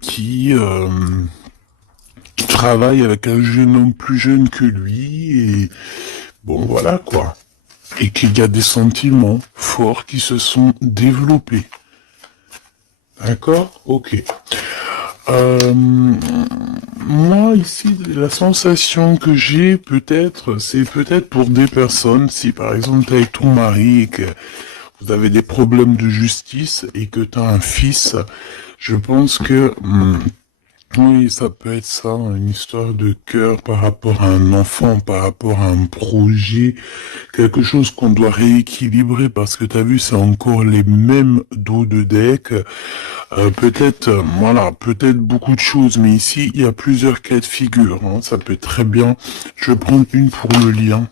qui travaille avec un jeune homme plus jeune que lui et bon voilà quoi. Et qu'il y a des sentiments forts qui se sont développés. D'accord? Ok. Euh, Moi ici, la sensation que j'ai peut-être, c'est peut-être pour des personnes, si par exemple t'es avec ton mari et que vous avez des problèmes de justice et que t'as un fils, je pense que oui, ça peut être ça, une histoire de cœur par rapport à un enfant, par rapport à un projet, quelque chose qu'on doit rééquilibrer parce que t'as vu, c'est encore les mêmes dos de deck. Peut-être, voilà, peut-être beaucoup de choses, mais ici, il y a plusieurs cas de figure. Hein. Ça peut être très bien. Je vais prendre une pour le lien.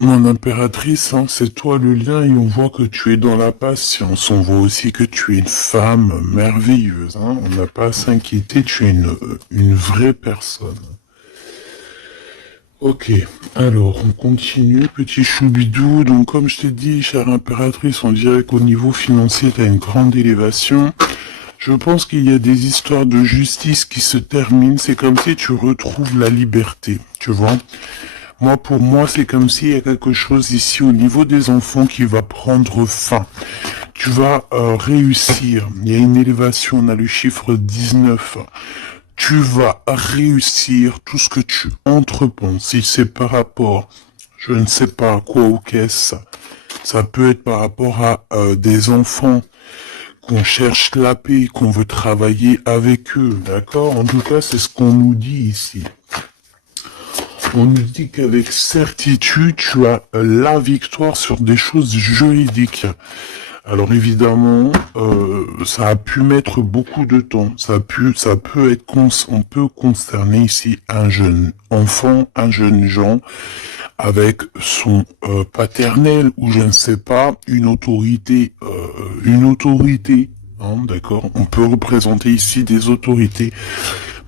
Mon impératrice, hein, c'est toi le lien et on voit que tu es dans la patience. On voit aussi que tu es une femme merveilleuse. Hein. On n'a pas à s'inquiéter, tu es une vraie personne. Ok, alors on continue, petit choubidou. Donc comme je t'ai dit, chère impératrice, on dirait qu'au niveau financier, tu as une grande élévation. Je pense qu'il y a des histoires de justice qui se terminent. C'est comme si tu retrouves la liberté, tu vois. Moi, pour moi, c'est comme s'il y a quelque chose ici au niveau des enfants qui va prendre fin. Tu vas réussir. Il y a une élévation, on a le chiffre 19. Tu vas réussir tout ce que tu entreprends. Si c'est par rapport, je ne sais pas à quoi ou qu'est-ce, ça peut être par rapport à des enfants qu'on cherche la paix, qu'on veut travailler avec eux, d'accord? En tout cas, c'est ce qu'on nous dit ici. On nous dit qu'avec certitude, tu as la victoire sur des choses juridiques. Alors évidemment, ça a pu mettre beaucoup de temps. Ça peut être, on peut concerner ici un jeune enfant, un jeune gens avec son paternel ou je ne sais pas une autorité. Hein, d'accord. On peut représenter ici des autorités.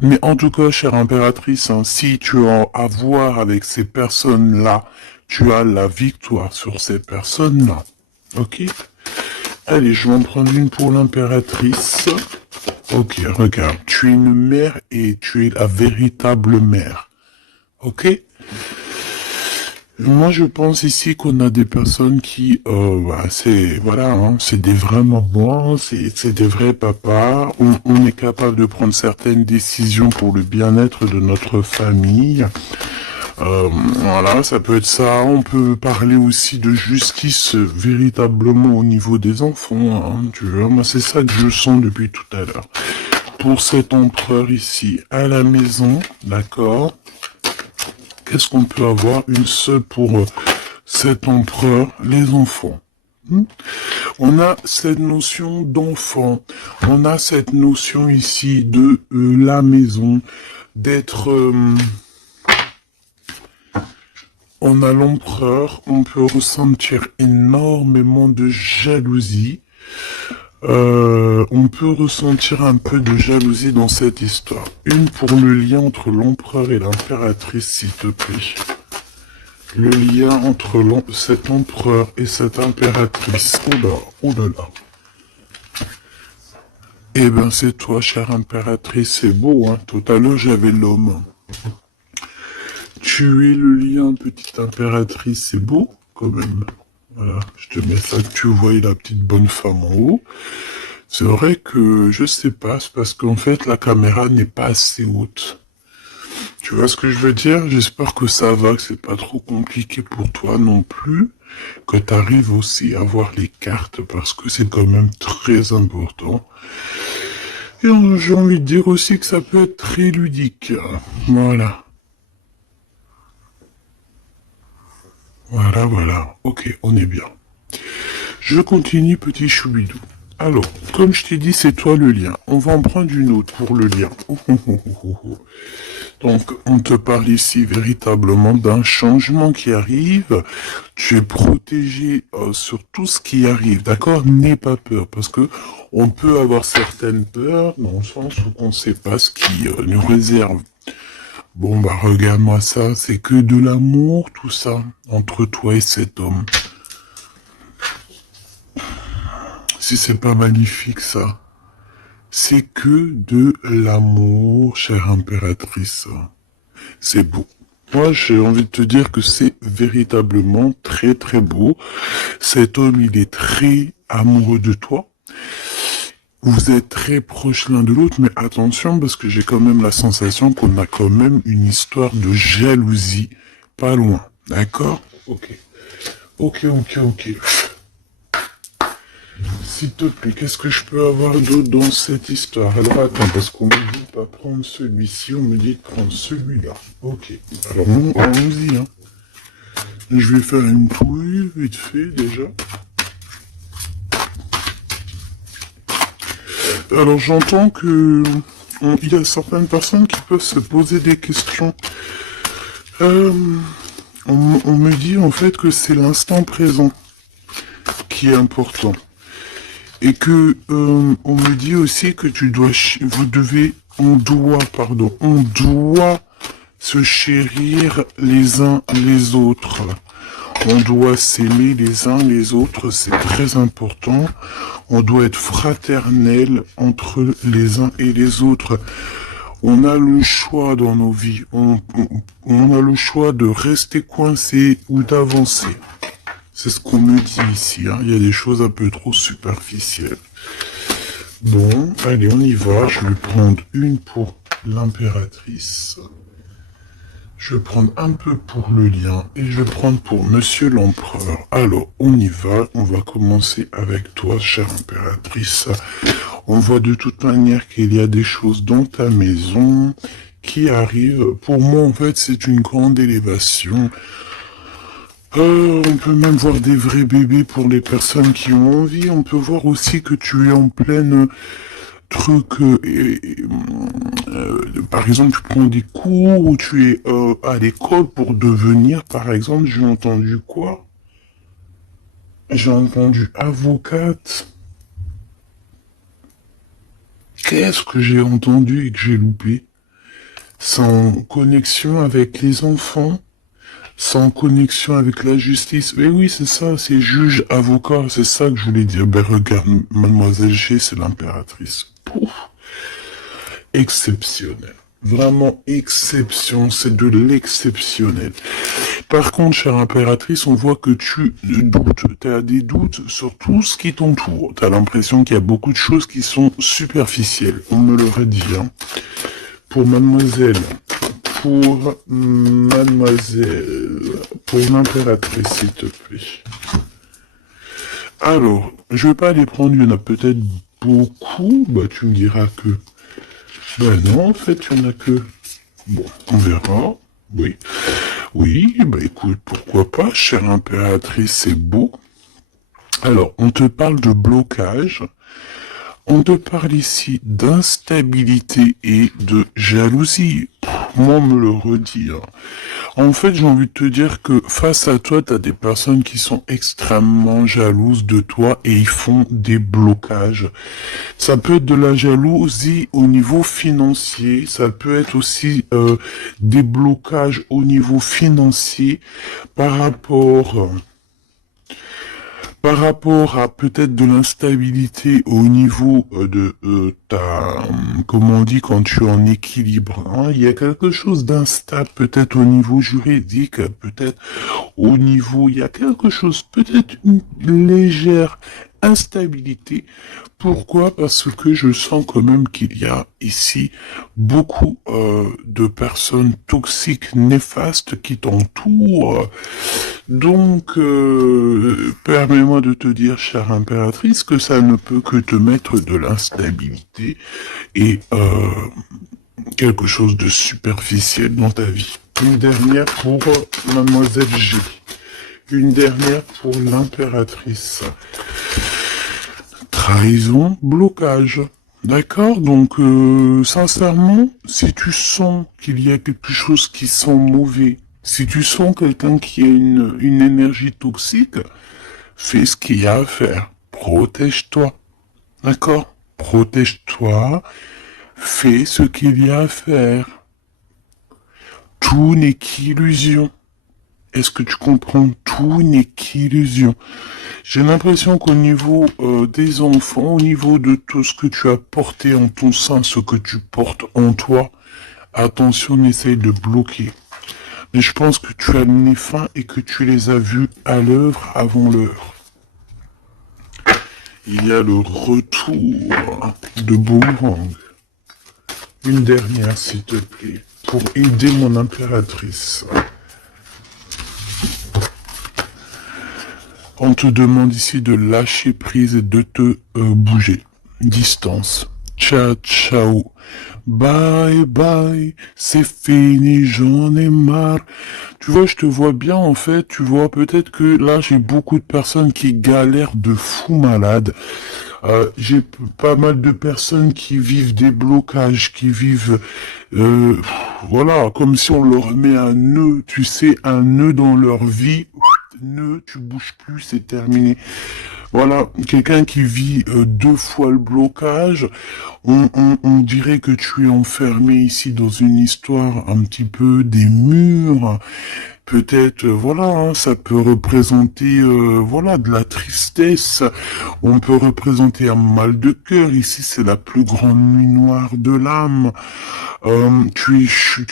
Mais en tout cas, chère impératrice, hein, si tu as à voir avec ces personnes-là, tu as la victoire sur ces personnes-là. Ok? Allez, je vais en prendre une pour l'impératrice. Ok, regarde, tu es une mère et tu es la véritable mère. Ok? Moi, je pense ici qu'on a des personnes qui, c'est, voilà, hein, c'est des vrais mamans, c'est des vrais papas. On est capable de prendre certaines décisions pour le bien-être de notre famille. Voilà, ça peut être ça. On peut parler aussi de justice véritablement au niveau des enfants. Hein, tu vois, moi, c'est ça que je sens depuis tout à l'heure. Pour cet empereur ici, à la maison, d'accord? Qu'est-ce qu'on peut avoir? Une seule pour cet empereur, les enfants. On a cette notion d'enfant, on a cette notion ici de la maison, d'être... on a l'empereur, on peut ressentir énormément de jalousie. On peut ressentir un peu de jalousie dans cette histoire. Une pour le lien entre l'empereur et l'impératrice, s'il te plaît. Le lien entre cet empereur et cette impératrice. Oh là là. Eh ben, c'est toi, chère impératrice, c'est beau, hein. Tout à l'heure, j'avais l'homme. Tu es le lien, petite impératrice, c'est beau, quand même. Voilà, je te mets ça que tu vois la petite bonne femme en haut. C'est vrai que, je sais pas, c'est parce qu'en fait, la caméra n'est pas assez haute. Tu vois ce que je veux dire? J'espère que ça va, que c'est pas trop compliqué pour toi non plus, que tu arrives aussi à voir les cartes parce que c'est quand même très important. Et j'ai envie de dire aussi que ça peut être très ludique. Voilà. Voilà, voilà. Ok, on est bien. Je continue, petit choubidou. Alors, comme je t'ai dit, c'est toi le lien. On va en prendre une autre pour le lien. Donc, on te parle ici véritablement d'un changement qui arrive. Tu es protégé sur tout ce qui arrive, d'accord? N'aie pas peur, parce que on peut avoir certaines peurs, dans le sens où on ne sait pas ce qui nous réserve. Bon, bah regarde-moi ça, c'est que de l'amour, tout ça, entre toi et cet homme. Si c'est pas magnifique, ça. C'est que de l'amour, chère impératrice. C'est beau. Moi, j'ai envie de te dire que c'est véritablement très très beau. Cet homme, il est très amoureux de toi. Vous êtes très proches l'un de l'autre, mais attention, parce que j'ai quand même la sensation qu'on a quand même une histoire de jalousie pas loin. D'accord? Ok. Ok. S'il te plaît, qu'est-ce que je peux avoir d'autre dans cette histoire? Alors attends, parce qu'on me dit de pas prendre celui-ci, on me dit de prendre celui-là. Ok. Alors allons-y, hein. Je vais faire une fouille, vite fait, déjà. Alors j'entends que il y a certaines personnes qui peuvent se poser des questions. On me dit en fait que c'est l'instant présent qui est important. Et que on me dit aussi que on doit se chérir les uns les autres. On doit s'aimer les uns les autres, c'est très important. On doit être fraternel entre les uns et les autres. On a le choix dans nos vies. On a le choix de rester coincé ou d'avancer. C'est ce qu'on me dit ici, hein. Il y a des choses un peu trop superficielles. Bon, allez, on y va. Je vais prendre une pour l'impératrice. Je vais prendre un peu pour le lien et je vais prendre pour Monsieur l'Empereur. Alors, on y va. On va commencer avec toi, chère impératrice. On voit de toute manière qu'il y a des choses dans ta maison qui arrivent. Pour moi, en fait, c'est une grande élévation. On peut même voir des vrais bébés pour les personnes qui ont envie. On peut voir aussi que tu es en pleine truc. Par exemple, tu prends des cours ou tu es à l'école pour devenir, par exemple, j'ai entendu quoi? J'ai entendu avocate. Qu'est-ce que j'ai entendu et que j'ai loupé? Sans connexion avec les enfants? Sans connexion avec la justice. Mais oui, c'est ça, c'est juge, avocat, c'est ça que je voulais dire. Ben regarde, mademoiselle G, c'est l'impératrice. Pouf. Exceptionnel. Vraiment exception, c'est de l'exceptionnel. Par contre, chère impératrice, on voit que tu doutes. Tu as des doutes sur tout ce qui t'entoure. Tu as l'impression qu'il y a beaucoup de choses qui sont superficielles. On me l'aurait dit, hein. Pour mademoiselle, pour l'impératrice, s'il te plaît. Alors, je vais pas les prendre, il y en a peut-être beaucoup, bah tu me diras que... Ben non, en fait, il y en a que... Bon, on verra, oui. Oui, bah écoute, pourquoi pas, chère impératrice, c'est beau. Alors, on te parle de blocage, on te parle ici d'instabilité et de jalousie. Moi, on me le redit, hein. En fait, j'ai envie de te dire que face à toi, t'as des personnes qui sont extrêmement jalouses de toi et ils font des blocages. Ça peut être de la jalousie au niveau financier, ça peut être aussi des blocages au niveau financier par rapport à peut-être de l'instabilité au niveau de ta, comment on dit, quand tu es en équilibre, hein, il y a quelque chose d'instable, peut-être au niveau juridique, peut-être au niveau, il y a quelque chose, peut-être une légère instabilité. Pourquoi? Parce que je sens quand même qu'il y a ici beaucoup de personnes toxiques, néfastes qui t'entourent. Donc, permets-moi de te dire, chère impératrice, que ça ne peut que te mettre de l'instabilité et quelque chose de superficiel dans ta vie. Une dernière pour mademoiselle G. Une dernière pour l'impératrice. Trahison, blocage. D'accord? Donc, sincèrement, si tu sens qu'il y a quelque chose qui sent mauvais, si tu sens quelqu'un qui a une énergie toxique, fais ce qu'il y a à faire. Protège-toi. D'accord? Protège-toi. Fais ce qu'il y a à faire. Tout n'est qu'illusion. Est-ce que tu comprends? Tout n'est qu'illusion. J'ai l'impression qu'au niveau des enfants, au niveau de tout ce que tu as porté en ton sein, ce que tu portes en toi, attention, essaye de bloquer. Mais je pense que tu as le nez fin et que tu les as vus à l'œuvre avant l'heure. Il y a le retour de Boomerang. Une dernière, s'il te plaît, pour aider mon impératrice. On te demande ici de lâcher prise et de te bouger. Distance. Ciao, ciao. Bye, bye. C'est fini, j'en ai marre. Tu vois, je te vois bien, en fait. Tu vois, peut-être que là, j'ai beaucoup de personnes qui galèrent de fou malade. J'ai pas mal de personnes qui vivent des blocages, qui vivent, voilà, comme si on leur met un nœud, tu sais, un nœud dans leur vie. Nœud, tu bouges plus, c'est terminé. Voilà, quelqu'un qui vit deux fois le blocage, on dirait que tu es enfermé ici dans une histoire un petit peu des murs. Peut-être, voilà, hein, ça peut représenter, voilà, de la tristesse. On peut représenter un mal de cœur. Ici, c'est la plus grande nuit noire de l'âme. Tu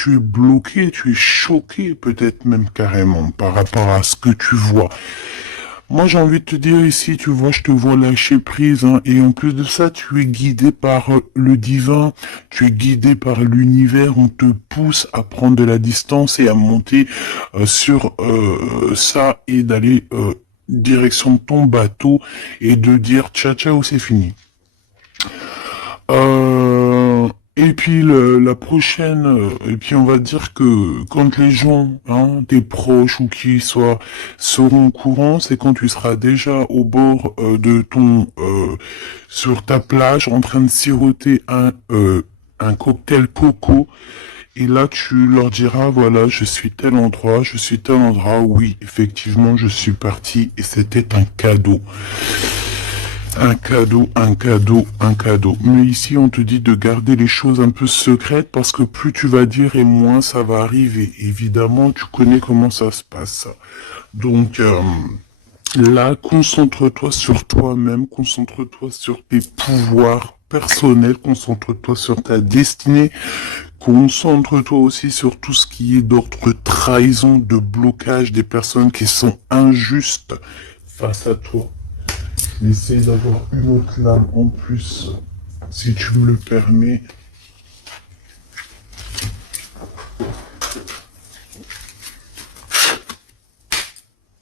es bloqué, tu es choqué, peut-être même carrément, par rapport à ce que tu vois. Moi, j'ai envie de te dire ici, tu vois, je te vois lâcher prise, hein, et en plus de ça, tu es guidé par le divin, tu es guidé par l'univers, on te pousse à prendre de la distance et à monter sur ça et d'aller direction de ton bateau et de dire ciao ciao, c'est fini. Et puis la prochaine, et puis on va dire que quand les gens, hein, tes proches ou qui soient, seront au courant, c'est quand tu seras déjà au bord de ton, sur ta plage, en train de siroter un cocktail coco. Et là, tu leur diras, voilà, je suis tel endroit, je suis tel endroit. Oui, effectivement, je suis parti et c'était un cadeau. Un cadeau, un cadeau, un cadeau. Mais ici, on te dit de garder les choses un peu secrètes parce que plus tu vas dire et moins ça va arriver. Évidemment, tu connais comment ça se passe. Donc, là, concentre-toi sur toi-même, concentre-toi sur tes pouvoirs personnels, concentre-toi sur ta destinée, concentre-toi aussi sur tout ce qui est d'ordre trahison, de blocage des personnes qui sont injustes face à toi. Essaye d'avoir une autre lame en plus, si tu me le permets.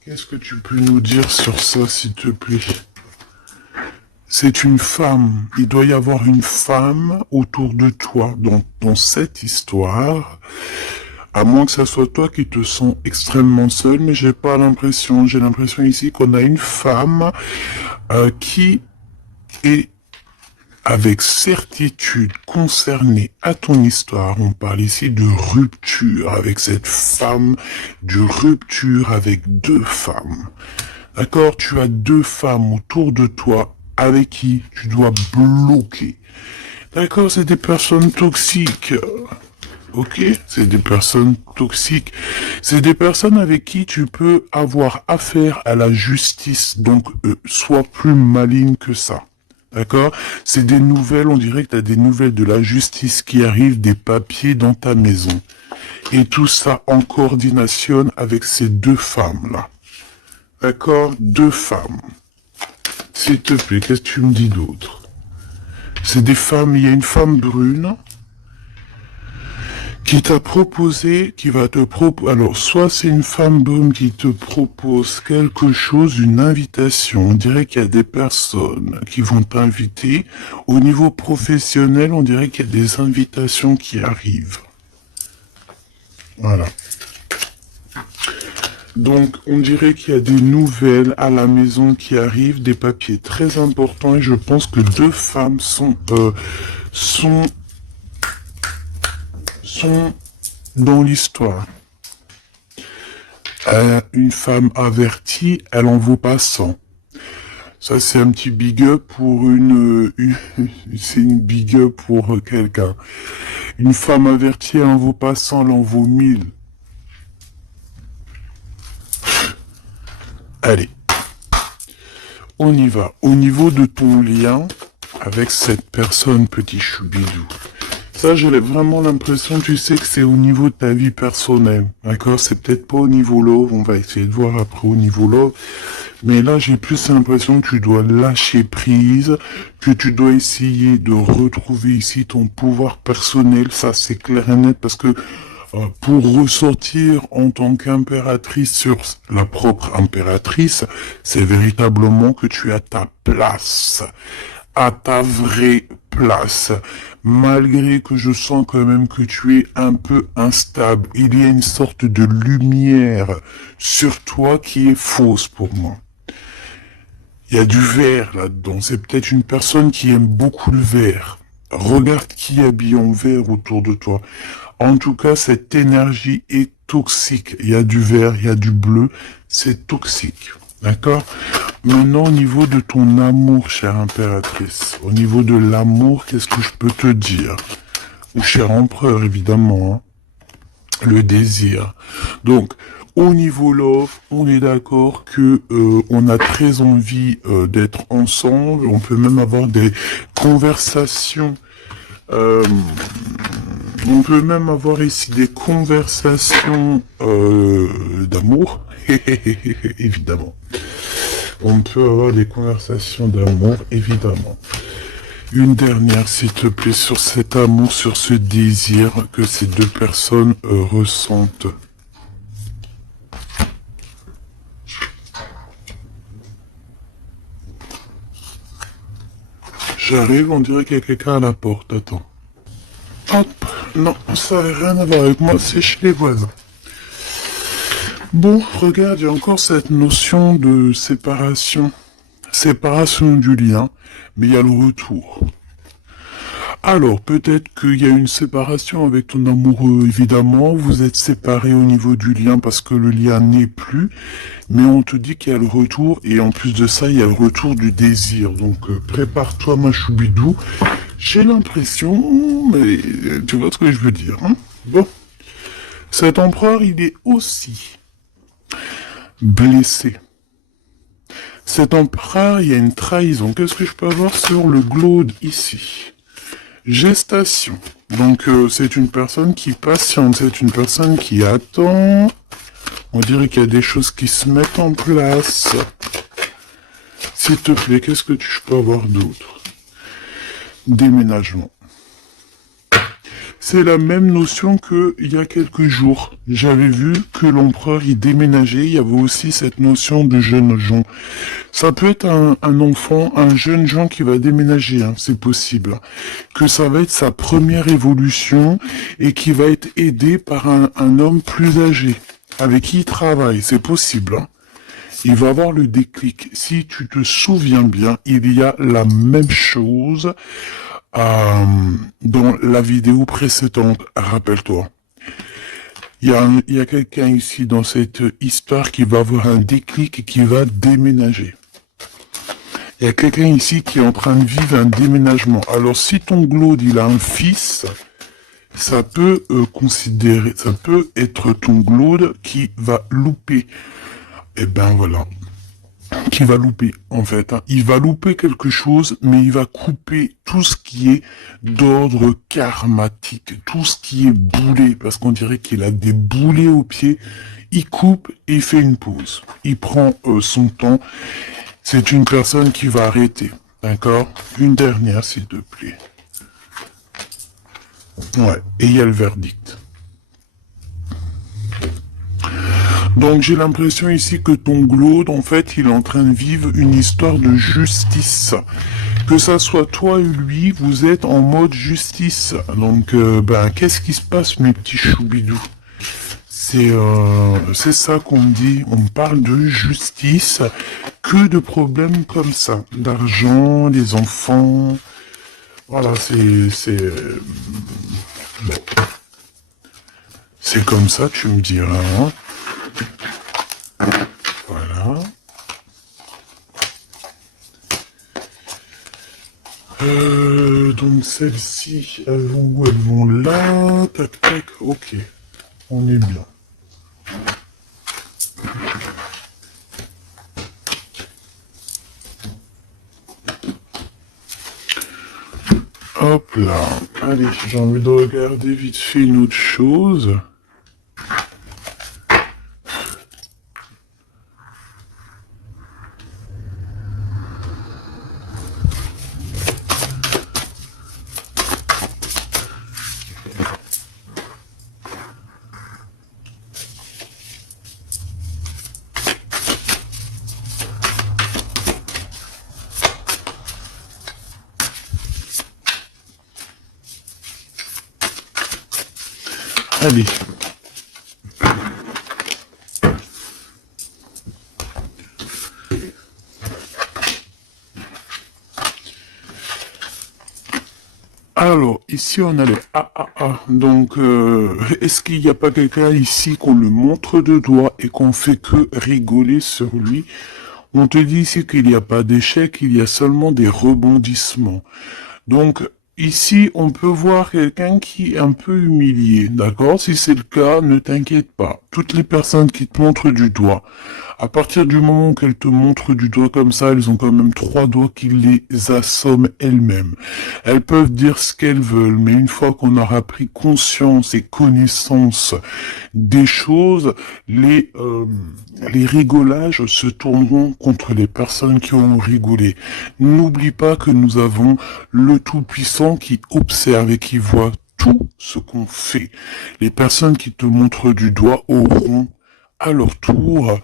Qu'est-ce que tu peux nous dire sur ça, s'il te plaît? C'est une femme. Il doit y avoir une femme autour de toi dans cette histoire. À moins que ça soit toi qui te sens extrêmement seul, mais j'ai pas l'impression. J'ai l'impression ici qu'on a une femme qui est avec certitude concernée à ton histoire. On parle ici de rupture avec cette femme, de rupture avec deux femmes. D'accord? Tu as deux femmes autour de toi avec qui tu dois bloquer. D'accord? C'est des personnes toxiques. Ok, c'est des personnes toxiques. C'est des personnes avec qui tu peux avoir affaire à la justice. Donc, sois plus maligne que ça. D'accord? C'est des nouvelles, on dirait que tu as des nouvelles de la justice qui arrivent, des papiers dans ta maison. Et tout ça en coordination avec ces deux femmes-là. D'accord? Deux femmes. S'il te plaît, qu'est-ce que tu me dis d'autre? C'est des femmes, il y a une femme brune qui t'a proposé, qui va te proposer, alors soit c'est une femme brune qui te propose quelque chose, une invitation, on dirait qu'il y a des personnes qui vont t'inviter, au niveau professionnel, on dirait qu'il y a des invitations qui arrivent. Voilà. Donc, on dirait qu'il y a des nouvelles à la maison qui arrivent, des papiers très importants, et je pense que deux femmes sont dans l'histoire. Une femme avertie, elle en vaut pas 100. Ça, c'est un petit big up pour c'est une big up pour quelqu'un. Une femme avertie, elle en vaut pas 100, elle en vaut 1000. Allez, on y va. Au niveau de ton lien avec cette personne, petit choubidou, ça, j'ai vraiment l'impression, tu sais, que c'est au niveau de ta vie personnelle, d'accord? C'est peut-être pas au niveau love, on va essayer de voir après au niveau love, mais là, j'ai plus l'impression que tu dois lâcher prise, que tu dois essayer de retrouver ici ton pouvoir personnel, ça c'est clair et net, parce que pour ressortir en tant qu'impératrice sur la propre impératrice, c'est véritablement que tu as ta place, à ta vraie place, malgré que je sens quand même que tu es un peu instable. Il y a une sorte de lumière sur toi qui est fausse pour moi. Il y a du vert là-dedans. C'est peut-être une personne qui aime beaucoup le vert. Regarde qui est habillé en vert autour de toi. En tout cas, cette énergie est toxique. Il y a du vert, il y a du bleu. C'est toxique. D'accord? Maintenant, au niveau de ton amour, chère impératrice, au niveau de l'amour, qu'est-ce que je peux te dire? Ou cher empereur, évidemment, hein, le désir. Donc, au niveau love, on est d'accord que on a très envie d'être ensemble. On peut même avoir des conversations. On peut même avoir ici des conversations d'amour, évidemment. On peut avoir des conversations d'amour, évidemment. Une dernière, s'il te plaît, sur cet amour, sur ce désir que ces deux personnes ressentent. J'arrive, on dirait qu'il y a quelqu'un à la porte. Attends. Hop, non, ça n'a rien à voir avec moi, c'est chez les voisins. Bon, regarde, il y a encore cette notion de séparation. Séparation du lien, mais il y a le retour. Alors, peut-être qu'il y a une séparation avec ton amoureux, évidemment. Vous êtes séparés au niveau du lien parce que le lien n'est plus. Mais on te dit qu'il y a le retour, et en plus de ça, il y a le retour du désir. Donc, prépare-toi, ma choubidou. J'ai l'impression, mais tu vois ce que je veux dire, hein? Bon. Cet empereur, il est aussi blessé. Cet empereur, il y a une trahison. Qu'est-ce que je peux avoir sur le glaude ici? Gestation. Donc, c'est une personne qui patiente, c'est une personne qui attend. On dirait qu'il y a des choses qui se mettent en place. S'il te plaît, qu'est-ce que je peux avoir d'autre? Déménagement. C'est la même notion que il y a quelques jours. J'avais vu que l'empereur y déménageait. Il y avait aussi cette notion de jeunes gens. Ça peut être un enfant, un jeune gens qui va déménager, hein, c'est possible. Que ça va être sa première évolution et qui va être aidé par un homme plus âgé, avec qui il travaille, c'est possible. Hein. Il va avoir le déclic. Si tu te souviens bien, il y a la même chose dans la vidéo précédente, rappelle-toi. Il y a quelqu'un ici dans cette histoire qui va avoir un déclic et qui va déménager. Il y a quelqu'un ici qui est en train de vivre un déménagement. Alors si ton glaude il a un fils, ça peut ça peut être ton glaude qui va louper. Et ben voilà. Qui va louper, en fait. Hein. Il va louper quelque chose, mais il va couper tout ce qui est d'ordre karmatique, tout ce qui est boulé, parce qu'on dirait qu'il a des boulets aux pieds. Il coupe et il fait une pause. Il prend son temps. C'est une personne qui va arrêter, d'accord? Une dernière, s'il te plaît. Ouais, et il y a le verdict. Donc j'ai l'impression ici que ton glaude, en fait, il est en train de vivre une histoire de justice. Que ça soit toi et lui, vous êtes en mode justice. Donc, qu'est-ce qui se passe, mes petits choubidous? C'est ça qu'on me dit. On me parle de justice. Que de problèmes comme ça. D'argent, des enfants. Voilà, bon. C'est comme ça, tu me diras, hein. Voilà. Donc celles-ci, elles vont où? Elles vont là. Tac, tac. Ok. On est bien. Hop là. Allez, j'ai envie de regarder vite fait une autre chose. Allez. Alors, ici on a le AAA. Donc, est-ce qu'il n'y a pas quelqu'un ici qu'on le montre de doigt et qu'on fait que rigoler sur lui? On te dit ici qu'il n'y a pas d'échec, il y a seulement des rebondissements. Donc, ici, on peut voir quelqu'un qui est un peu humilié, d'accord? Si c'est le cas, ne t'inquiète pas. Toutes les personnes qui te montrent du doigt, à partir du moment qu'elles te montrent du doigt comme ça, elles ont quand même 3 doigts qui les assomment elles-mêmes. Elles peuvent dire ce qu'elles veulent, mais une fois qu'on aura pris conscience et connaissance des choses, les rigolages se tourneront contre les personnes qui ont rigolé. N'oublie pas que nous avons le Tout-Puissant qui observe et qui voit tout ce qu'on fait. Les personnes qui te montrent du doigt auront à leur tour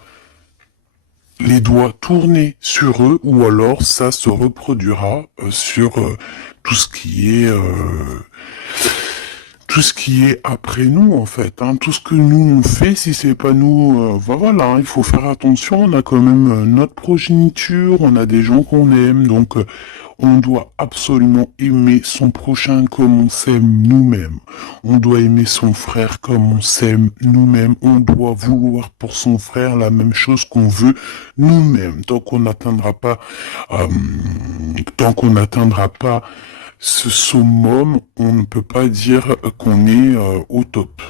les doigts tournés sur eux, ou alors ça se reproduira sur tout ce qui est après nous en fait, hein. Tout ce que nous on fait, si c'est pas nous, voilà, hein, il faut faire attention. On a quand même notre progéniture, on a des gens qu'on aime, donc on doit absolument aimer son prochain comme on s'aime nous-mêmes. On doit aimer son frère comme on s'aime nous-mêmes. On doit vouloir pour son frère la même chose qu'on veut nous-mêmes. Tant qu'on n'atteindra pas ce summum, on ne peut pas dire qu'on est au top.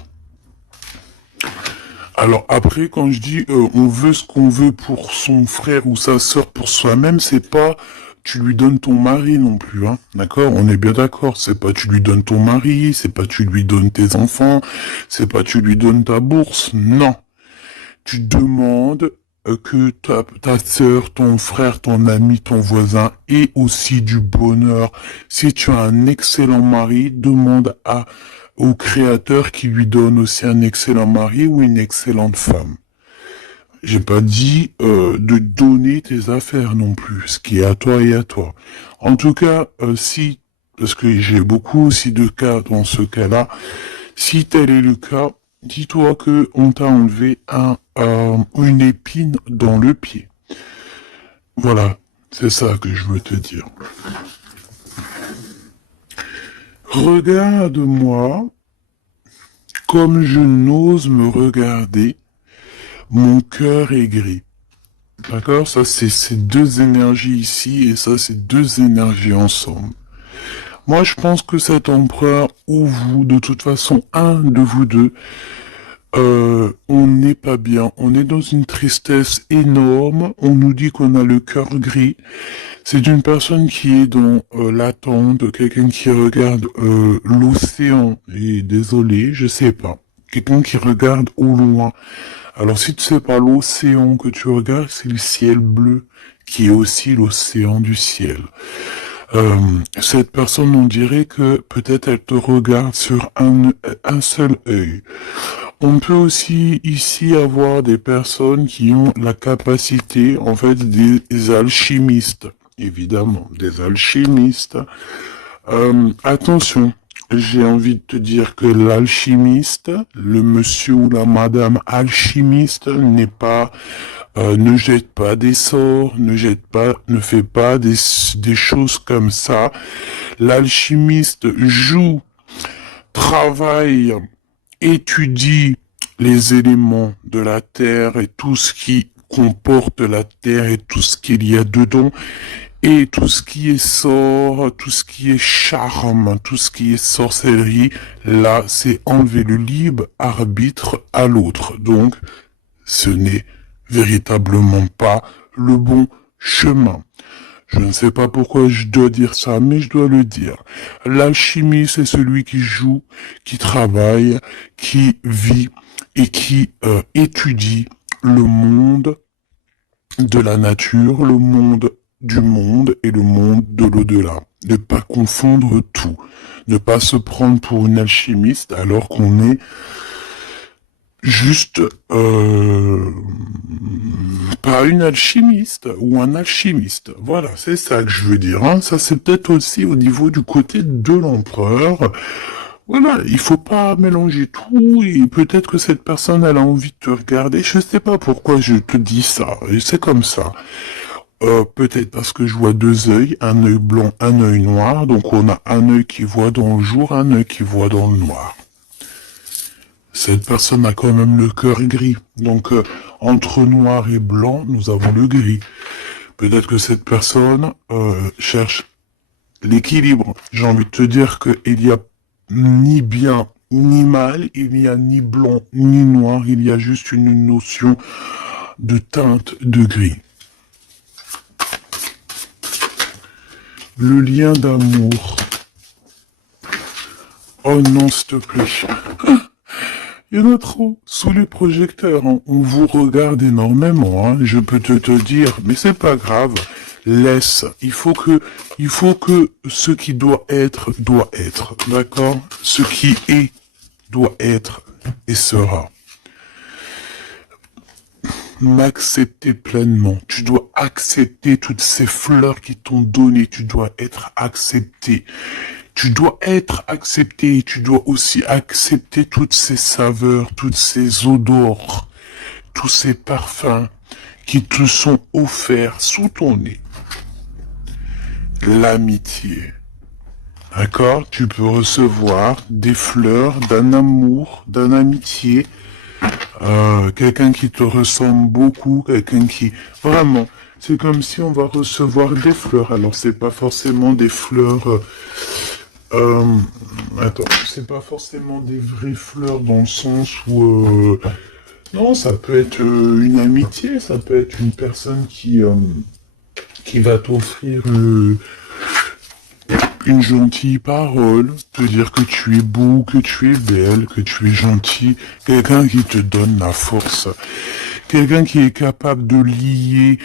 Alors après, quand je dis on veut ce qu'on veut pour son frère ou sa sœur pour soi-même, c'est pas tu lui donnes ton mari non plus, hein, d'accord? On est bien d'accord, c'est pas tu lui donnes ton mari, c'est pas tu lui donnes tes enfants, c'est pas tu lui donnes ta bourse, non. Tu demandes que ta sœur, ton frère, ton ami, ton voisin ait aussi du bonheur. Si tu as un excellent mari, demande au créateur qui lui donne aussi un excellent mari ou une excellente femme. J'ai pas dit de donner tes affaires non plus, ce qui est à toi et à toi. En tout cas, si, parce que j'ai beaucoup aussi de cas dans ce cas-là, si tel est le cas, dis-toi que on t'a enlevé une épine dans le pied. Voilà, c'est ça que je veux te dire. Regarde-moi comme je n'ose me regarder. Mon cœur est gris. D'accord? Ça, c'est ces deux énergies ici et ça, c'est deux énergies ensemble. Moi, je pense que cet empereur ou vous, de toute façon, un de vous deux, on n'est pas bien. On est dans une tristesse énorme. On nous dit qu'on a le cœur gris. C'est une personne qui est dans l'attente, quelqu'un qui regarde l'océan. Et désolé, je sais pas. Quelqu'un qui regarde au loin. Alors si tu sais pas l'océan que tu regardes, c'est le ciel bleu qui est aussi l'océan du ciel. Cette personne, on dirait que peut-être elle te regarde sur un seul œil. On peut aussi ici avoir des personnes qui ont la capacité, en fait, des alchimistes, évidemment, des alchimistes. Attention, j'ai envie de te dire que l'alchimiste, le monsieur ou la madame alchimiste n'est pas, ne jette pas des sorts, ne fait pas des choses comme ça. L'alchimiste joue, travaille, étudie les éléments de la terre et tout ce qui comporte la terre et tout ce qu'il y a dedans. Et tout ce qui est sort, tout ce qui est charme, tout ce qui est sorcellerie, là, c'est enlever le libre arbitre à l'autre. Donc, ce n'est véritablement pas le bon chemin. Je ne sais pas pourquoi je dois dire ça, mais je dois le dire. L'alchimiste, c'est celui qui joue, qui travaille, qui vit et qui étudie le monde de la nature, le monde du monde et le monde de l'au-delà. Ne pas confondre tout. Ne pas se prendre pour une alchimiste alors qu'on est juste pas une alchimiste ou un alchimiste. Voilà, c'est ça que je veux dire. Hein. Ça, c'est peut-être aussi au niveau du côté de l'empereur. Voilà, il faut pas mélanger tout et peut-être que cette personne elle a envie de te regarder. Je sais pas pourquoi je te dis ça. Et c'est comme ça. Peut-être parce que je vois deux œils, un œil blanc, un œil noir. Donc on a un œil qui voit dans le jour, un œil qui voit dans le noir. Cette personne a quand même le cœur gris. Donc, entre noir et blanc, nous avons le gris. Peut-être que cette personne cherche l'équilibre. J'ai envie de te dire qu'il n'y a ni bien ni mal, il n'y a ni blanc ni noir, il y a juste une notion de teinte de gris. Le lien d'amour. Oh non, s'il te plaît. Il y en a trop. Sous les projecteurs, hein. On vous regarde énormément, hein. Je peux te dire, mais c'est pas grave. Laisse. Il faut que ce qui doit être, d'accord? Ce qui est, doit être et sera. M'accepter pleinement. Tu dois accepter toutes ces fleurs qui t'ont donné. Tu dois être accepté. Tu dois être accepté, tu dois aussi accepter toutes ces saveurs, toutes ces odeurs, tous ces parfums qui te sont offerts sous ton nez. L'amitié. D'accord? Tu peux recevoir des fleurs d'un amour, d'un amitié, quelqu'un qui te ressemble beaucoup, quelqu'un qui... Vraiment, c'est comme si on va recevoir des fleurs. Alors, c'est pas forcément des fleurs... attends, c'est pas forcément des vraies fleurs dans le sens où... non, ça peut être une amitié, ça peut être une personne qui va t'offrir une gentille parole, te dire que tu es beau, que tu es belle, que tu es gentil, quelqu'un qui te donne la force, quelqu'un qui est capable de lier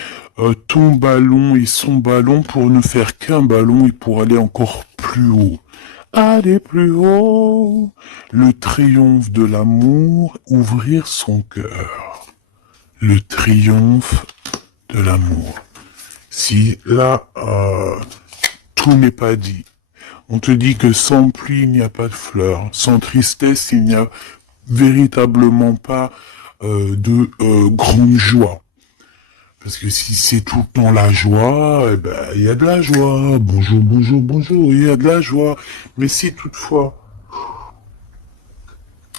ton ballon et son ballon pour ne faire qu'un ballon et pour aller encore plus haut. Aller plus haut, le triomphe de l'amour, ouvrir son cœur. Le triomphe de l'amour. Si là, tout n'est pas dit. On te dit que sans pluie, il n'y a pas de fleurs. Sans tristesse, il n'y a véritablement pas de grande joie. Parce que si c'est tout le temps la joie, eh ben, il y a de la joie. Bonjour, bonjour, bonjour, il y a de la joie. Mais si toutefois,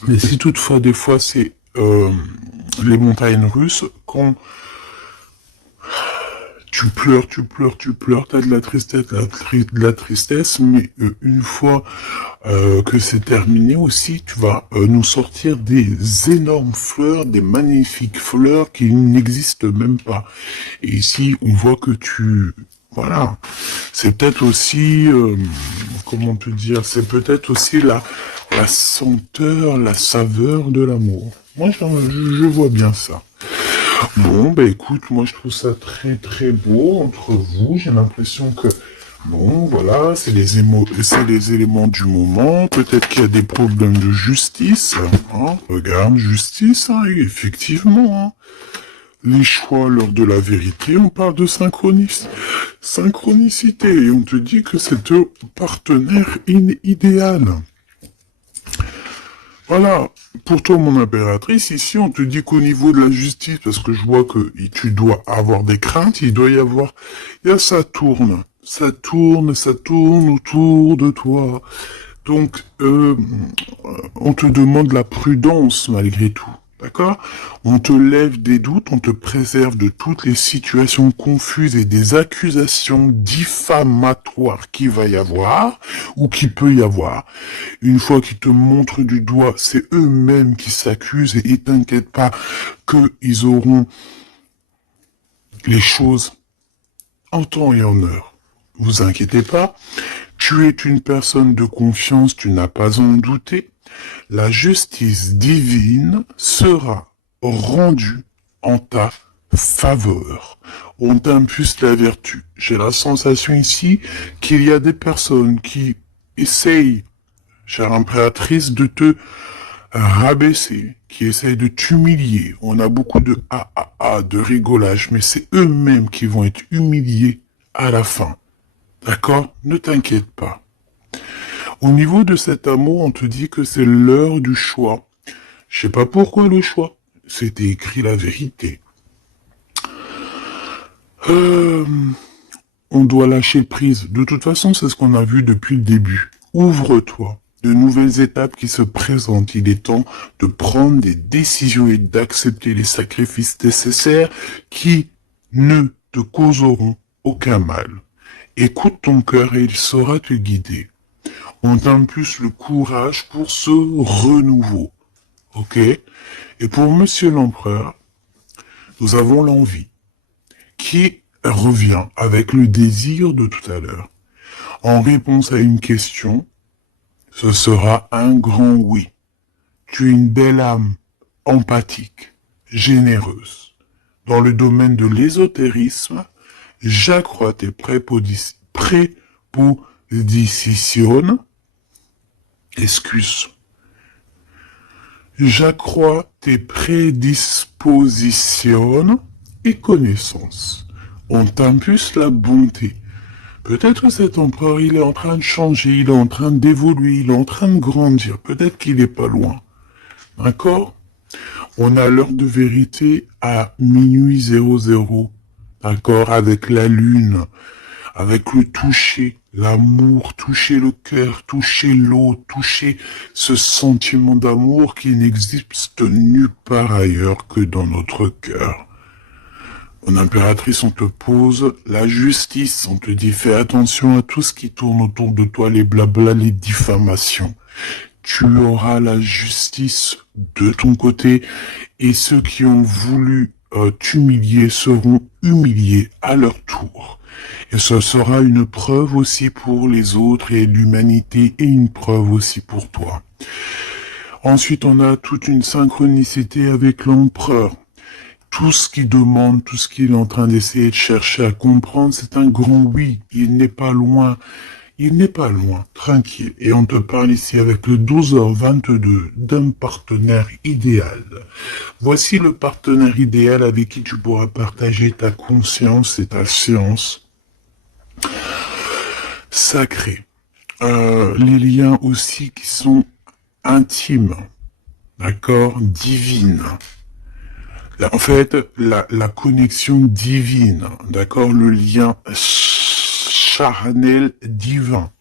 des fois, c'est les montagnes russes, quand tu pleures, t'as de la tristesse, mais une fois que c'est terminé aussi, tu vas nous sortir des énormes fleurs, des magnifiques fleurs qui n'existent même pas. Et ici, on voit que voilà, c'est peut-être aussi, comment te dire, c'est peut-être aussi la senteur, la saveur de l'amour. Moi, je vois bien ça. Bon, bah écoute, moi je trouve ça très très beau entre vous. J'ai l'impression que, bon, voilà, c'est les éléments du moment. Peut-être qu'il y a des problèmes de justice. Hein. Regarde, justice, hein, effectivement. Hein. Les choix lors de la vérité, on parle de synchronicité. Et on te dit que c'est ton partenaire idéal. Voilà, pour toi mon impératrice, ici on te dit qu'au niveau de la justice, parce que je vois que tu dois avoir des craintes, il y a ça tourne autour de toi. Donc, on te demande la prudence malgré tout. D'accord? On te lève des doutes, on te préserve de toutes les situations confuses et des accusations diffamatoires qu'il va y avoir ou qui peut y avoir. Une fois qu'ils te montrent du doigt, c'est eux-mêmes qui s'accusent et t'inquiète pas qu'ils auront les choses en temps et en heure. Vous inquiétez pas, tu es une personne de confiance, tu n'as pas à en douter. La justice divine sera rendue en ta faveur. On t'impulse la vertu. J'ai la sensation ici qu'il y a des personnes qui essayent, chère impératrice, de te rabaisser, qui essayent de t'humilier. On a beaucoup de de rigolage, mais c'est eux-mêmes qui vont être humiliés à la fin. D'accord? Ne t'inquiète pas. Au niveau de cet amour, on te dit que c'est l'heure du choix. Je sais pas pourquoi le choix. C'était écrit la vérité. On doit lâcher prise. De toute façon, c'est ce qu'on a vu depuis le début. Ouvre-toi. De nouvelles étapes qui se présentent. Il est temps de prendre des décisions et d'accepter les sacrifices nécessaires qui ne te causeront aucun mal. Écoute ton cœur et il saura te guider. On t'impulse le courage pour ce renouveau. Ok? Et pour Monsieur l'Empereur, nous avons l'envie qui revient avec le désir de tout à l'heure. En réponse à une question, ce sera un grand oui. Tu es une belle âme, empathique, généreuse. Dans le domaine de l'ésotérisme, j'accrois tes prépositions, j'accrois tes prédispositions et connaissances. On t'impulse la bonté. Peut-être cet empereur, il est en train de changer, il est en train d'évoluer, il est en train de grandir. Peut-être qu'il est pas loin. D'accord? On a l'heure de vérité à minuit 00. D'accord? Avec la lune, avec le toucher, l'amour, toucher le cœur, toucher l'eau, toucher ce sentiment d'amour qui n'existe nulle part ailleurs que dans notre cœur. Mon impératrice, on te pose la justice, on te dit fais attention à tout ce qui tourne autour de toi, les blabla, les diffamations. Tu auras la justice de ton côté et ceux qui ont voulu t'humilier seront humiliés à leur tour. Et ce sera une preuve aussi pour les autres et l'humanité et une preuve aussi pour toi. Ensuite, on a toute une synchronicité avec l'empereur. Tout ce qu'il demande, tout ce qu'il est en train d'essayer de chercher à comprendre, c'est un grand oui. Il n'est pas loin. Il n'est pas loin, tranquille. Et on te parle ici avec le 12h22 d'un partenaire idéal. Voici le partenaire idéal avec qui tu pourras partager ta conscience et ta science sacrée. Les liens aussi qui sont intimes, d'accord, divines. En fait, la connexion divine, d'accord, le lien charnel divin,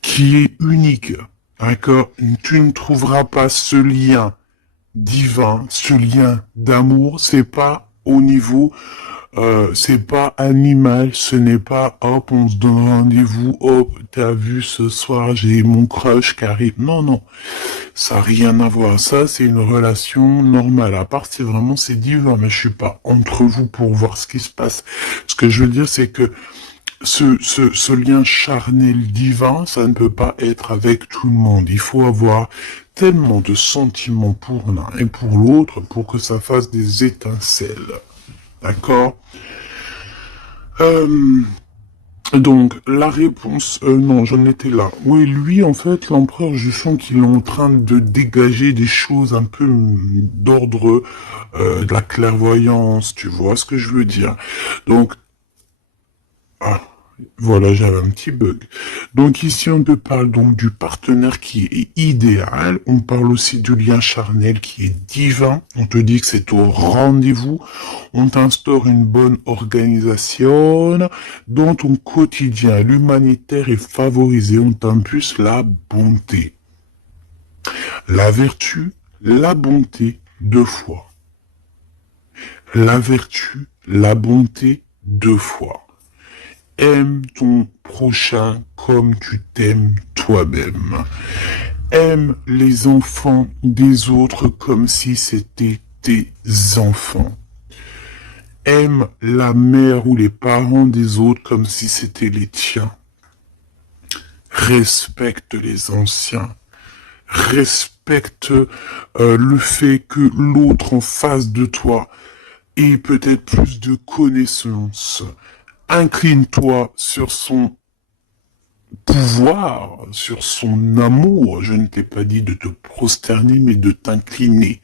qui est unique, d'accord. Tu ne trouveras pas ce lien divin, ce lien d'amour, c'est pas au niveau, c'est pas animal, ce n'est pas hop, on se donne rendez-vous, hop, t'as vu ce soir, j'ai mon crush qui arrive. Non, non, ça n'a rien à voir. Ça, c'est une relation normale. À part si vraiment c'est divin, mais je suis pas entre vous pour voir ce qui se passe. Ce que je veux dire, c'est que ce lien charnel divin, ça ne peut pas être avec tout le monde. Il faut avoir tellement de sentiments pour l'un et pour l'autre pour que ça fasse des étincelles. D'accord? Donc, la réponse... non, j'en étais là. Oui, lui, en fait, l'empereur, je sens qu'il est en train de dégager des choses un peu d'ordre de la clairvoyance, tu vois ce que je veux dire. Donc, voilà, j'avais un petit bug. Donc ici, on te parle donc du partenaire qui est idéal. On parle aussi du lien charnel qui est divin. On te dit que c'est au rendez-vous. On t'instaure une bonne organisation. Dans ton quotidien, l'humanitaire est favorisé. On t'impulse la bonté. La vertu, la bonté, 2 fois. La vertu, la bonté, 2 fois. Aime ton prochain comme tu t'aimes toi-même. Aime les enfants des autres comme si c'était tes enfants. Aime la mère ou les parents des autres comme si c'était les tiens. Respecte les anciens. Respecte le fait que l'autre en face de toi ait peut-être plus de connaissances. Incline-toi sur son pouvoir, sur son amour. Je ne t'ai pas dit de te prosterner, mais de t'incliner.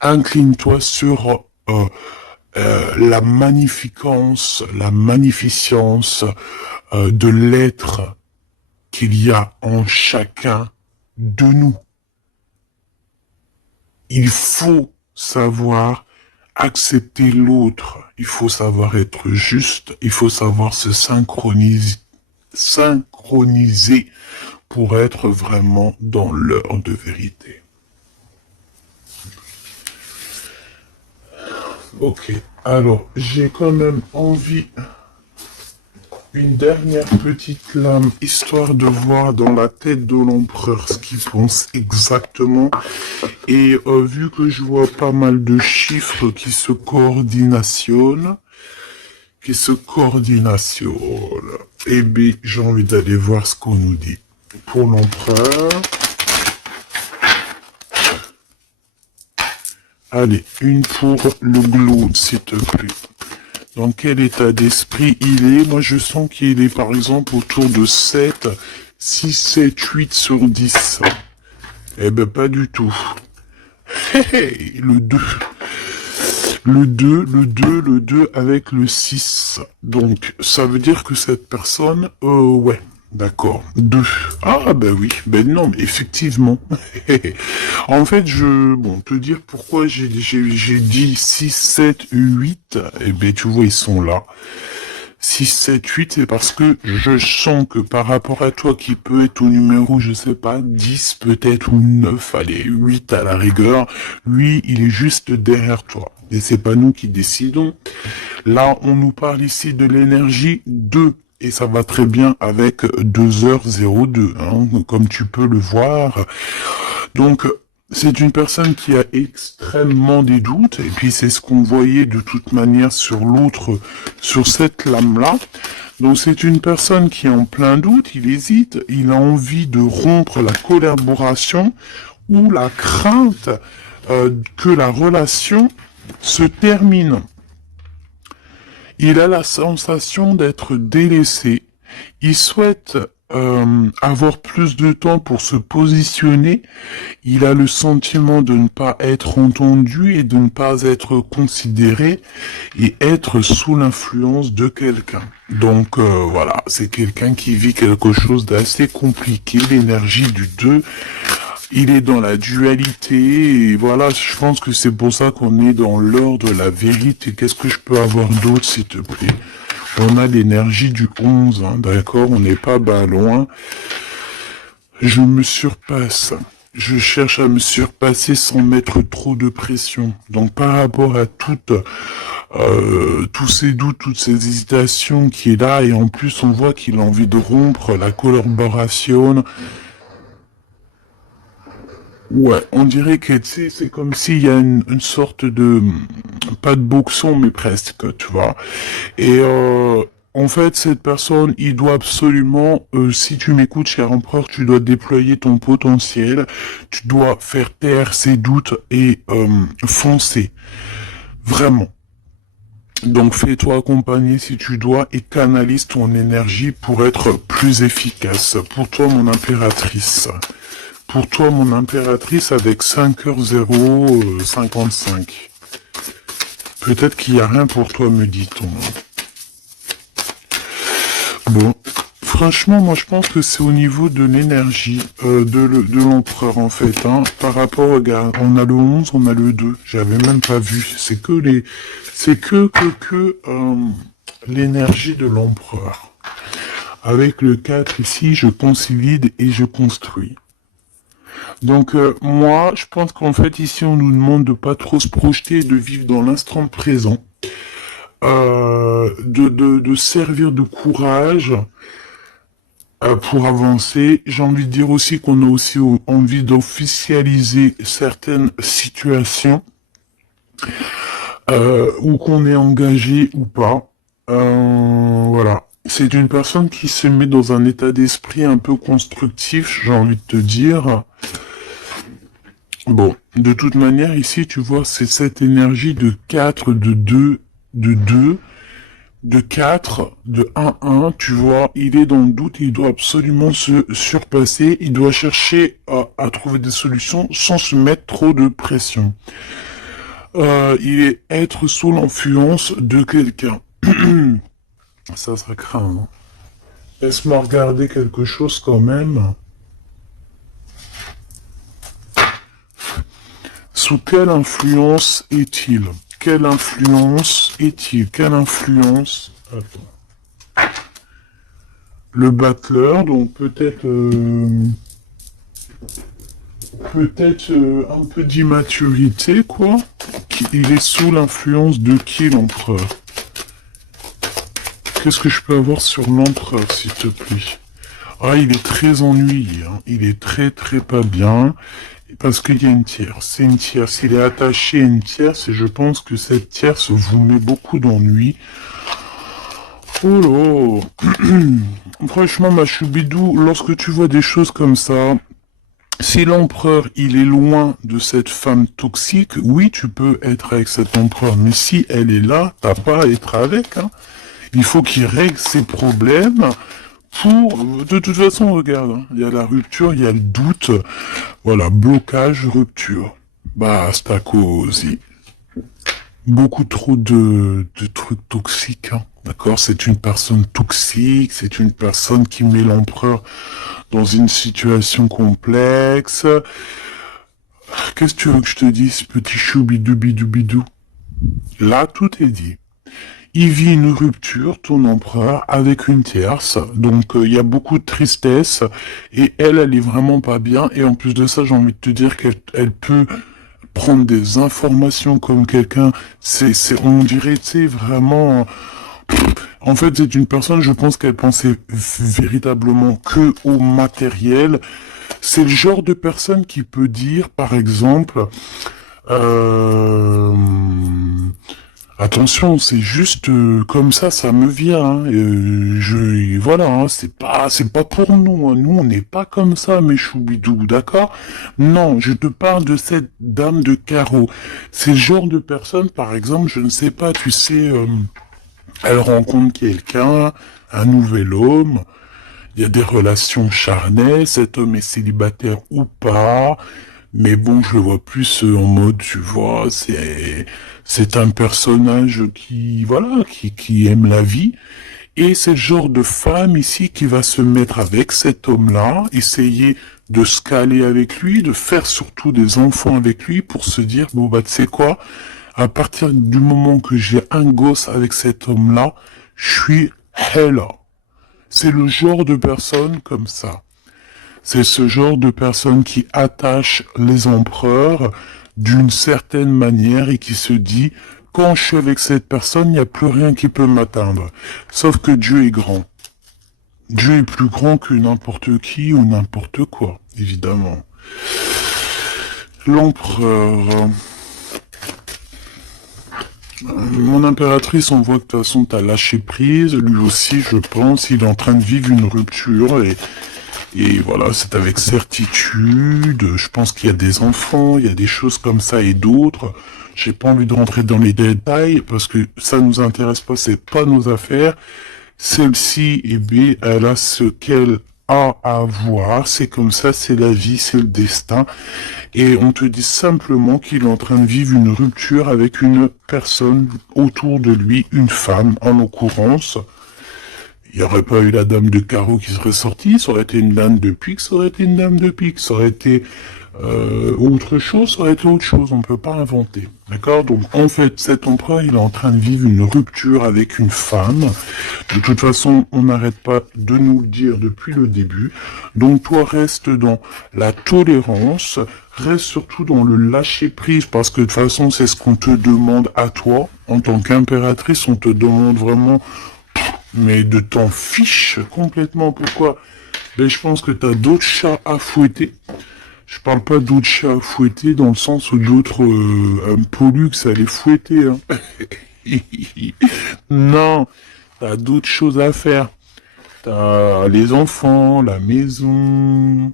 Incline-toi sur la magnificence, la magnificence de l'être qu'il y a en chacun de nous. Il faut savoir accepter l'autre, il faut savoir être juste, il faut savoir se synchroniser pour être vraiment dans l'heure de vérité. Ok, alors j'ai quand même envie une dernière petite lame, histoire de voir dans la tête de l'empereur ce qu'il pense exactement. Et vu que je vois pas mal de chiffres qui se coordinationnent, eh bien, j'ai envie d'aller voir ce qu'on nous dit. Pour l'empereur, allez, une pour le glow, s'il te plaît. Dans quel état d'esprit il est? Moi, je sens qu'il est, par exemple, autour de 7, 6, 7, 8 sur 10. Eh ben, pas du tout. Le 2. Le 2 avec le 6. Donc, ça veut dire que cette personne, ouais, d'accord. 2. Ah, ben oui, ben non, mais effectivement. En fait, bon, te dire pourquoi j'ai dit 6, 7, 8, eh ben, tu vois, ils sont là. 6, 7, 8, c'est parce que je sens que par rapport à toi qui peut être au numéro, je sais pas, 10 peut-être ou 9, allez, 8 à la rigueur, lui, il est juste derrière toi. Et c'est pas nous qui décidons. Là, on nous parle ici de l'énergie 2. Et ça va très bien avec 2h02, hein, comme tu peux le voir. Donc, c'est une personne qui a extrêmement des doutes, et puis c'est ce qu'on voyait de toute manière sur l'autre, sur cette lame-là. Donc c'est une personne qui est en plein doute, il hésite, il a envie de rompre la collaboration ou la crainte que la relation se termine. Il a la sensation d'être délaissé. Il souhaite avoir plus de temps pour se positionner. Il a le sentiment de ne pas être entendu et de ne pas être considéré et être sous l'influence de quelqu'un. Donc voilà, c'est quelqu'un qui vit quelque chose d'assez compliqué. L'énergie du 2, il est dans la dualité, et voilà, je pense que c'est pour ça qu'on est dans l'heure de la vérité. Qu'est-ce que je peux avoir d'autre, s'il te plaît? On a l'énergie du 11, hein, d'accord? On n'est pas loin. Je me surpasse. Je cherche à me surpasser sans mettre trop de pression. Donc par rapport à tous ces doutes, toutes ces hésitations qui est là, et en plus on voit qu'il a envie de rompre la collaboration. Ouais, on dirait que c'est comme s'il y a une sorte de, pas de boxon, mais presque, tu vois. Et en fait, cette personne, il doit absolument, si tu m'écoutes, cher empereur, tu dois déployer ton potentiel, tu dois faire taire ses doutes et foncer, vraiment. Donc fais-toi accompagner si tu dois et canalise ton énergie pour être plus efficace. Pour toi, mon impératrice. Pour toi, mon impératrice, avec 5h055. Peut-être qu'il n'y a rien pour toi, me dit-on. Bon, franchement, moi je pense que c'est au niveau de l'énergie de l'empereur, en fait. Hein, par rapport, regarde, on a le 11, on a le 2. J'avais même pas vu. C'est que l'énergie de l'empereur. Avec le 4 ici, je consolide et je construis. Donc moi, je pense qu'en fait ici on nous demande de pas trop se projeter, de vivre dans l'instant présent, de servir de courage pour avancer. J'ai envie de dire aussi qu'on a aussi envie d'officialiser certaines situations. ou qu'on est engagé ou pas. Voilà. C'est une personne qui se met dans un état d'esprit un peu constructif, j'ai envie de te dire. Bon, de toute manière, ici, tu vois, c'est cette énergie de 4, de 2, de 4, de 1, tu vois, il est dans le doute, il doit absolument se surpasser, il doit chercher à trouver des solutions sans se mettre trop de pression. Il est être sous l'influence de quelqu'un. Ça craint, hein. Laisse-moi regarder quelque chose quand même. Sous quelle influence est-il? Quelle influence est-il? Quelle influence? Attends. Le battleur, donc peut-être un peu d'immaturité, quoi. Il est sous l'influence de qui, l'empereur? Qu'est-ce que je peux avoir sur l'empereur, s'il te plaît? Ah, il est très ennuyé, hein. Il est très très pas bien. Parce qu'il y a une tierce. C'est une tierce. Il est attaché à une tierce et je pense que cette tierce vous met beaucoup d'ennui. Oh là. Franchement, ma choubidou, lorsque tu vois des choses comme ça, si l'empereur, il est loin de cette femme toxique, oui, tu peux être avec cet empereur. Mais si elle est là, t'as pas à être avec, hein. Il faut qu'il règle ses problèmes pour... De toute façon, regarde, hein, il y a la rupture, il y a le doute. Voilà, blocage, rupture. Basta così. Beaucoup trop de trucs toxiques, hein. D'accord? C'est une personne toxique, c'est une personne qui met l'empereur dans une situation complexe. Qu'est-ce que tu veux que je te dise, petit choubidoubidou? Là, tout est dit. Il vit une rupture, ton empereur, avec une tierce. Donc, il y a beaucoup de tristesse. Et elle est vraiment pas bien. Et en plus de ça, j'ai envie de te dire qu'elle peut prendre des informations comme quelqu'un. On dirait, tu sais, vraiment... En fait, c'est une personne, je pense qu'elle pensait véritablement que au matériel. C'est le genre de personne qui peut dire, par exemple... Euh, Attention, c'est juste comme ça me vient. Hein. Voilà, hein, c'est pas pour nous. Hein. Nous, on n'est pas comme ça, mes choubidous, d'accord? Non, je te parle de cette dame de carreau. C'est le genre de personne, par exemple, je ne sais pas, tu sais, elle rencontre quelqu'un, un nouvel homme. Il y a des relations charnelles. Cet homme est célibataire ou pas. Mais bon, je le vois plus en mode, tu vois, c'est un personnage qui, voilà, qui aime la vie. Et c'est le genre de femme ici qui va se mettre avec cet homme-là, essayer de se caler avec lui, de faire surtout des enfants avec lui pour se dire, bon bah tu sais quoi, à partir du moment que j'ai un gosse avec cet homme-là, je suis hella. C'est le genre de personne comme ça. C'est ce genre de personne qui attache les empereurs d'une certaine manière et qui se dit, quand je suis avec cette personne, il n'y a plus rien qui peut m'atteindre. Sauf que Dieu est grand. Dieu est plus grand que n'importe qui ou n'importe quoi, évidemment. L'empereur. Mon impératrice, on voit que de toute façon, t'as lâché prise. Lui aussi, je pense, il est en train de vivre une rupture et voilà, c'est avec certitude. Je pense qu'il y a des enfants, il y a des choses comme ça et d'autres. J'ai pas envie de rentrer dans les détails parce que ça nous intéresse pas, c'est pas nos affaires. Celle-ci, eh bien, elle a ce qu'elle a à voir. C'est comme ça, c'est la vie, c'est le destin. Et on te dit simplement qu'il est en train de vivre une rupture avec une personne autour de lui, une femme en l'occurrence. Il n'y aurait pas eu la dame de carreau qui serait sortie, ça aurait été une dame de pique, ça aurait été une dame de pique, ça aurait été autre chose, ça aurait été autre chose, on ne peut pas inventer. D'accord? Donc en fait, cet empereur, il est en train de vivre une rupture avec une femme. De toute façon, on n'arrête pas de nous le dire depuis le début. Donc toi, reste dans la tolérance, reste surtout dans le lâcher-prise, parce que de toute façon, c'est ce qu'on te demande à toi. En tant qu'impératrice, on te demande vraiment mais de t'en fiche complètement. Pourquoi? Ben, je pense que t'as d'autres chats à fouetter. Je parle pas d'autres chats à fouetter dans le sens où d'autres pollux à les fouetter. Hein. Non, t'as d'autres choses à faire. T'as les enfants, la maison,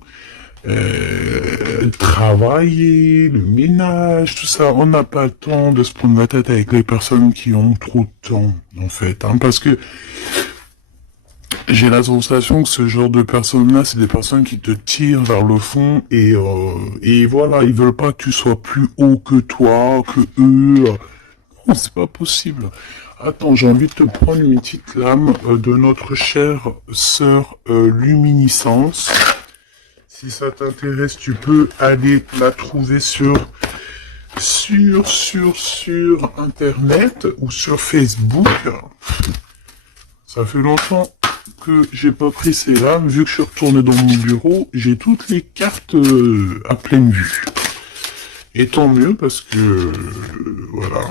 travailler, le ménage, tout ça. On n'a pas le temps de se prendre la tête avec les personnes qui ont trop de temps, en fait. Hein, parce que j'ai la sensation que ce genre de personnes-là, c'est des personnes qui te tirent vers le fond et voilà, ils veulent pas que tu sois plus haut que toi, que eux. Non, c'est pas possible. Attends, j'ai envie de te prendre une petite lame de notre chère sœur Luminiscence. Si ça t'intéresse, tu peux aller la trouver sur Internet ou sur Facebook. Ça fait longtemps que j'ai pas pris ces lames. Vu que je suis retourné dans mon bureau, j'ai toutes les cartes à pleine vue. Et tant mieux parce que voilà.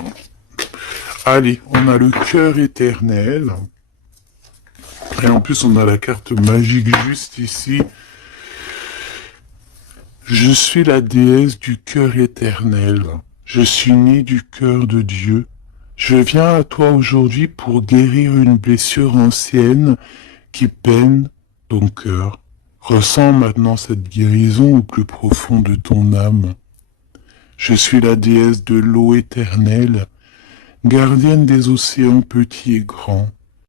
Allez, on a le cœur éternel. Et en plus, on a la carte magique juste ici. Je suis la déesse du cœur éternel. Je suis née du cœur de Dieu. Je viens à toi aujourd'hui pour guérir une blessure ancienne qui peine ton cœur. Ressens maintenant cette guérison au plus profond de ton âme. Je suis la déesse de l'eau éternelle, gardienne des océans petits et grands.